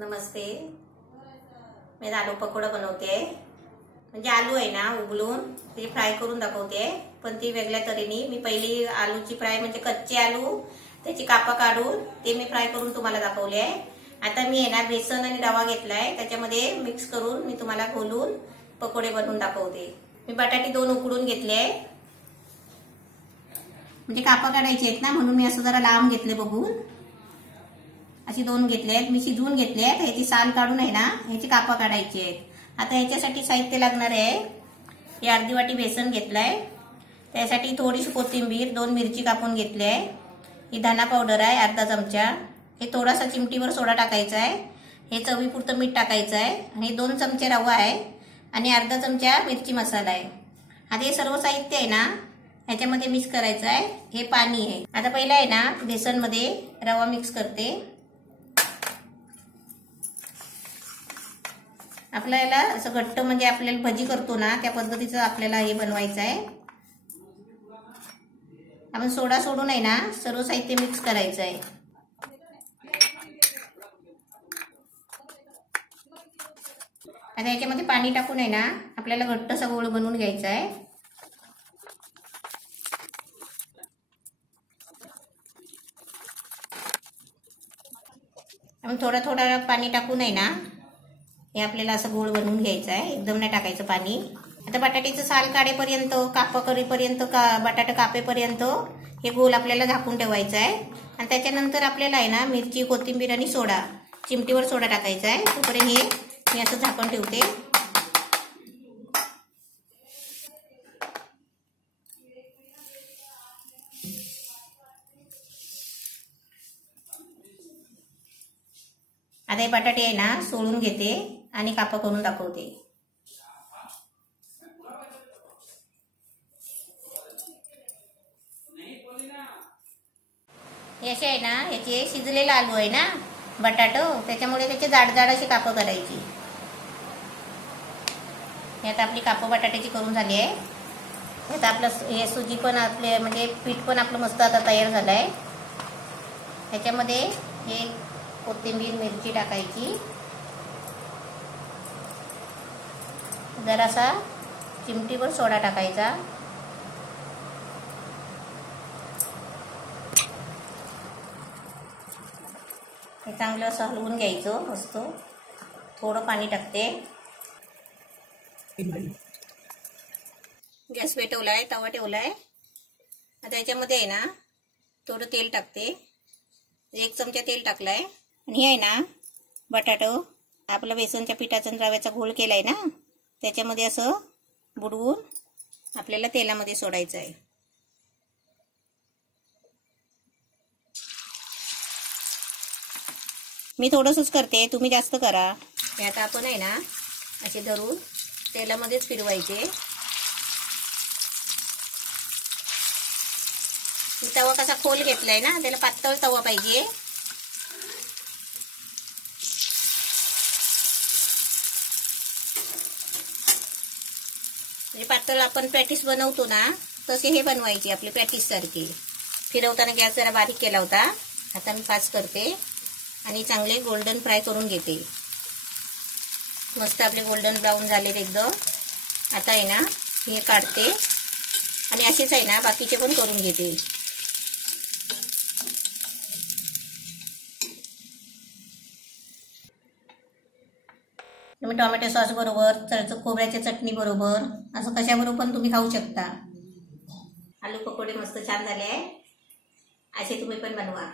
नमस्ते. मी आलू पकोडा बनवते. म्हणजे आलू आहे ना उबलून ते फ्राय करून दाखवते, पण ती वेगळ्या तऱ्हेने. मी पहिली आलूची फ्राय म्हणजे कच्चे आलू त्याची कापा काढून ते मी फ्राय करून तुम्हाला दाखवले आहे. आता मी आहे ना बेसन आणि रवा घेतलाय, त्याच्यामध्ये मिक्स करून मी तुम्हाला घोलून पकोडे बनवून दाखवते. मी बटाटे 2 उकडून घेतले, म्हणजे कापा काढायचे आहेत ना, म्हणून मी असं जरा लांब घेतले. बघून अशी 2 घेतले आहेत. मी शिजवून घेतले आहेत. ह्याची साल काढून आहे ना ह्याची कापा काढायची आहेत. आता ह्याच्यासाठी साहित्य लागणार आहे. ही अर्धी वाटी बेसन घेतलाय, त्यासाठी थोडीशी कोथिंबीर, 2 मिरची कापून घेतली आहे. ही धना पावडर आहे अर्धा चमचा. हे थोडासा चिमटीवर सोडा टाकायचा आहे. हे चवीपुरतं मीठ टाकायचं आहे. आणि 2 चमचे रवा आहे आणि अर्धा चमचा मिरची मसाला आहे. आता हे सर्व साहित्य आहे ना ह्याच्यामध्ये मिक्स करायचं आहे. हे पाणी आहे. आता पहिला आहे ना बेसनमध्ये रवा मिक्स करते. आपल्याला असं घट्ट म्हणजे आपल्याला भजी करतो ना त्या पद्धतीचं आपल्याला हे बनवायचं आहे. आपण सोडा सोडून आहे ना सर्व साहित्य मिक्स करायचं आहे. आता याच्यामध्ये पाणी टाकून आहे ना आपल्याला घट्टसा गोळ बनवून घ्यायचा आहे. आपण थोडं थोडं पाणी टाकून आहे ना हे आपल्याला असं गोळ बनवून घ्यायचं आहे. एकदम नाही टाकायचं पाणी. आता बटाट्याचं साल काढेपर्यंत, कापा करेपर्यंत, बटाटा कापेपर्यंत हे गोल आपल्याला झाकून ठेवायचं आहे. आणि त्याच्यानंतर आपल्याला आहे ना मिरची, कोथिंबीर आणि सोडा, चिमटीवर सोडा टाकायचा आहे. तोपर्यंत हे मी असं झाकून ठेवते. आता हे बटाटे आहे ना सोलून घेते आणि कापा करून दाखवते. हे असे आहे ना ह्याचे शिजलेला आलू आहे ना बटाटो, त्याच्यामुळे त्याचे जाड जाड अशी कापं करायची. आता आपली कापं बटाट्याची करून झाली आहे. आता आपलं हे सुजी पण आपले म्हणजे पीठ पण आपलं मस्त आता तयार झालं आहे. ह्याच्यामध्ये हे कोथिंबीर, मिरची टाकायची. जरासा चिमटीवर सोडा टाकायचा. हे चांगलं असं हलवून घ्यायचं मस्त. थोडं पाणी टाकते. गॅस पेटवलाय, तवा ठेवलाय. आता याच्यामध्ये आहे ना थोडं तेल टाकते. 1 चमचा तेल टाकलाय. आणि हे आहे ना बटाटो आपला बेसनच्या पिठाचा रव्याचा घोळ केलाय ना त्याच्यामध्ये असं बुडवून आपल्याला तेलामध्ये सोडायचं आहे. मी थोडंसंच करते, तुम्ही जास्त करा. हे आता आपण आहे ना असे धरून तेलामध्येच फिरवायचे. तवा कसा खोल घेतलाय ना त्याला पातळ तवा पाहिजे. पातळ आपण पॅटीस बनवतो ना तसे हे बनवायचे आपले पॅटीस सारखे. फिरवताना गॅस जरा बारीक केला होता. आता मी फास्ट करते आणि चांगले गोल्डन फ्राय करून घेते. मस्त आपले गोल्डन ब्राऊन झालेत एकदम. आता आहे ना हे काढते आणि असेच आहे ना बाकीचे पण करून घेते. तुम्ही टोमॅटो सॉस बरोबर, खोबऱ्याच्या चटणी बरोबर, असं कशाबरोबर पण तुम्ही खाऊ शकता. आलू पकोडे मस्त छान झाले आहे. असे तुम्ही पण बनवा.